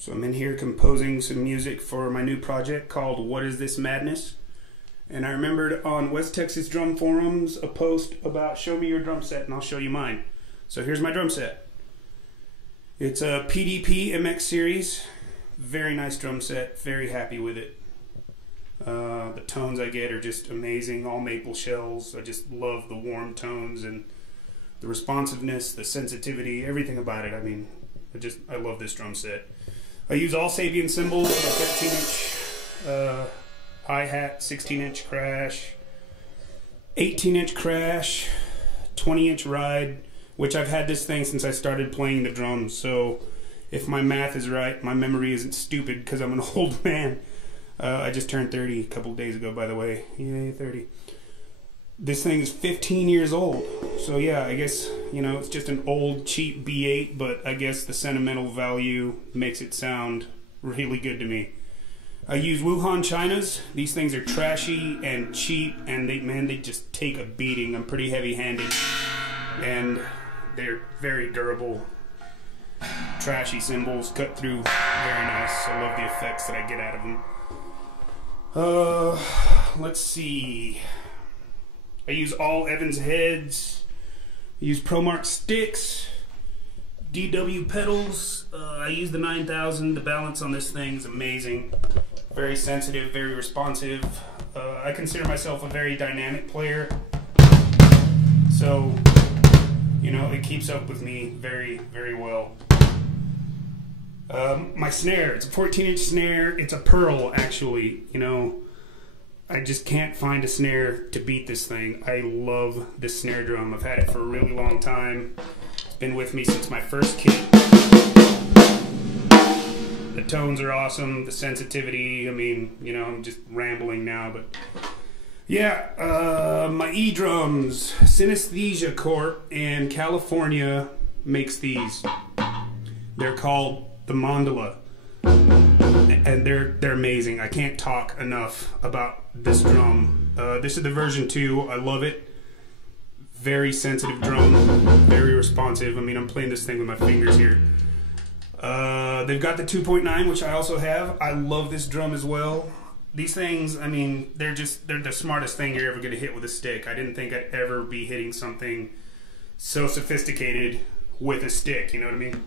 So I'm in here composing some music for my new project called What Is This Madness? And I remembered on West Texas Drum Forums a post about show me your drum set and I'll show you mine. So here's my drum set. It's a PDP MX series. Very nice drum set, very happy with it. The tones I get are just amazing, all maple shells. I just love the warm tones and the responsiveness, the sensitivity, everything about it. I mean, I love this drum set. I use all Sabian cymbals, a 13-inch hi-hat, 16-inch crash, 18-inch crash, 20-inch ride, which I've had this thing since I started playing the drums. So if my math is right, my memory isn't stupid because I'm an old man. I just turned 30 a couple days ago, by the way. Yay, 30. This thing is 15 years old. So yeah, I guess, you know, it's just an old, cheap B8, but I guess the sentimental value makes it sound really good to me. I use Wuhan Chinas. These things are trashy and cheap, and they just take a beating. I'm pretty heavy-handed, and they're very durable. Trashy cymbals, cut through, very nice. I love the effects that I get out of them. Let's see. I use all Evans heads. I use ProMark sticks, DW pedals. I use the 9000. The balance on this thing is amazing. Very sensitive, very responsive. I consider myself a very dynamic player. So, you know, it keeps up with me very, very well. My snare, it's a 14-inch snare. It's a Pearl, actually. You know, I just can't find a snare to beat this thing. I love this snare drum. I've had it for a really long time. It's been with me since my first kit. The tones are awesome. The sensitivity, I mean, you know, I'm just rambling now, but yeah, my E-drums. Synesthesia Corp in California makes these. They're called the Mandala, and they're amazing. I can't talk enough about this drum. This is the version 2. I love it. Very sensitive drum, very responsive. I mean, I'm playing this thing with my fingers here. They've got the 2.9, which I also have. I love this drum as well. These things, I mean, they're the smartest thing you're ever going to hit with a stick. I didn't think I'd ever be hitting something so sophisticated with a stick, you know what I mean?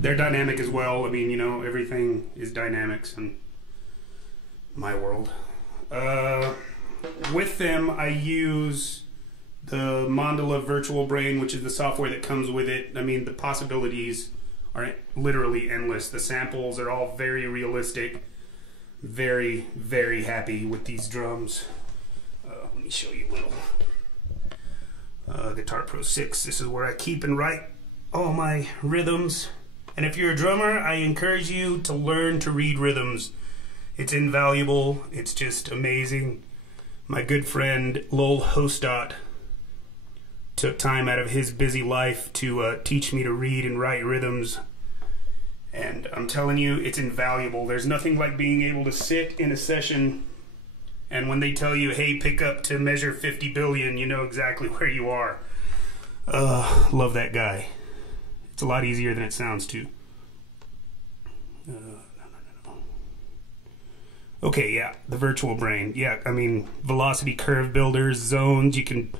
They're dynamic as well. I mean, you know, everything is dynamics in my world. With them, I use the Mandala Virtual Brain, which is the software that comes with it. I mean, the possibilities are literally endless. The samples are all very realistic. Very, very happy with these drums. Let me show you a little. Guitar Pro 6. This is where I keep and write all my rhythms. And if you're a drummer, I encourage you to learn to read rhythms. It's invaluable. It's just amazing. My good friend Lowell Hostot took time out of his busy life to teach me to read and write rhythms. And I'm telling you, it's invaluable. There's nothing like being able to sit in a session, and when they tell you, hey, pick up to measure 50 billion, you know exactly where you are. Love that guy. It's a lot easier than it sounds too. Okay, yeah, the Virtual Brain. Yeah, I mean, velocity curve builders, zones. You can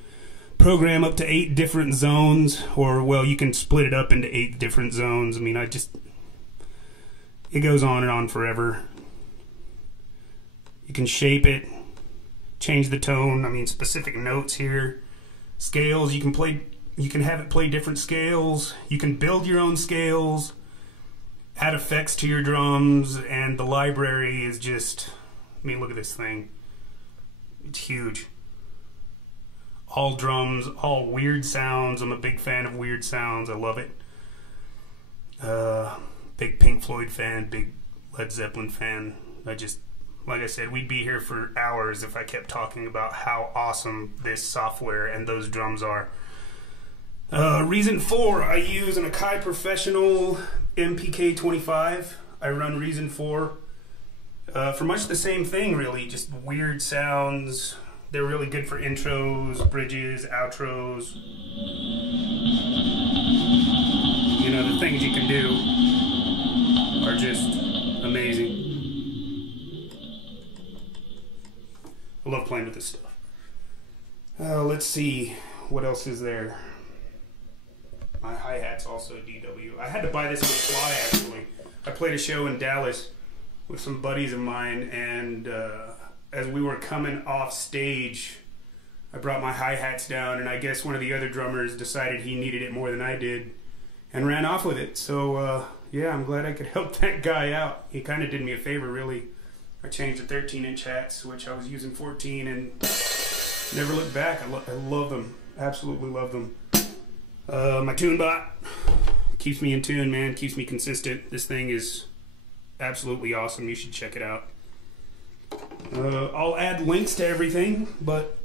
program up to 8 different zones, or, well, you can split it up into 8 different zones. I mean, it goes on and on forever. You can shape it, change the tone. I mean, specific notes here. Scales, you can have it play different scales. You can build your own scales, add effects to your drums, and the library is just, I mean, look at this thing. It's huge. All drums, all weird sounds. I'm a big fan of weird sounds. I love it. Big Pink Floyd fan, big Led Zeppelin fan. Like I said, we'd be here for hours if I kept talking about how awesome this software and those drums are. Reason 4, I use an Akai Professional MPK 25. I run Reason 4. For much the same thing, really, just weird sounds. They're really good for intros, bridges, outros. You know, the things you can do are just amazing. I love playing with this stuff. Let's see, what else is there? My hi-hat's also a DW. I had to buy this on the fly, actually. I played a show in Dallas with some buddies of mine, and as we were coming off stage, I brought my hi-hats down, and I guess one of the other drummers decided he needed it more than I did and ran off with it. So yeah, I'm glad I could help that guy out. He kind of did me a favor, really. I changed the 13-inch hats, which I was using 14, and never looked back. I love them. Absolutely love them. My TuneBot keeps me in tune, man. Keeps me consistent. This thing is absolutely awesome. You should check it out. I'll add links to everything, but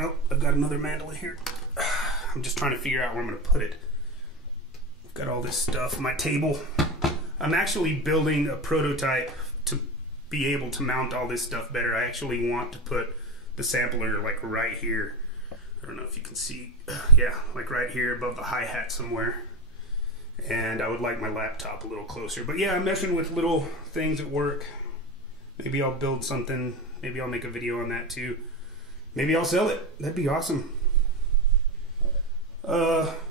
oh, I've got another mandolin here. I'm just trying to figure out where I'm going to put it. I've got all this stuff, my table. I'm actually building a prototype to be able to mount all this stuff better. I actually want to put the sampler like right here. I don't know if you can see. Yeah, like right here above the hi-hat somewhere. And I would like my laptop a little closer. But yeah, I'm messing with little things at work. Maybe I'll build something. Maybe I'll make a video on that too. Maybe I'll sell it. That'd be awesome.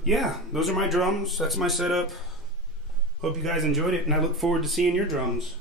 Yeah, those are my drums. That's my setup. Hope you guys enjoyed it, and I look forward to seeing your drums.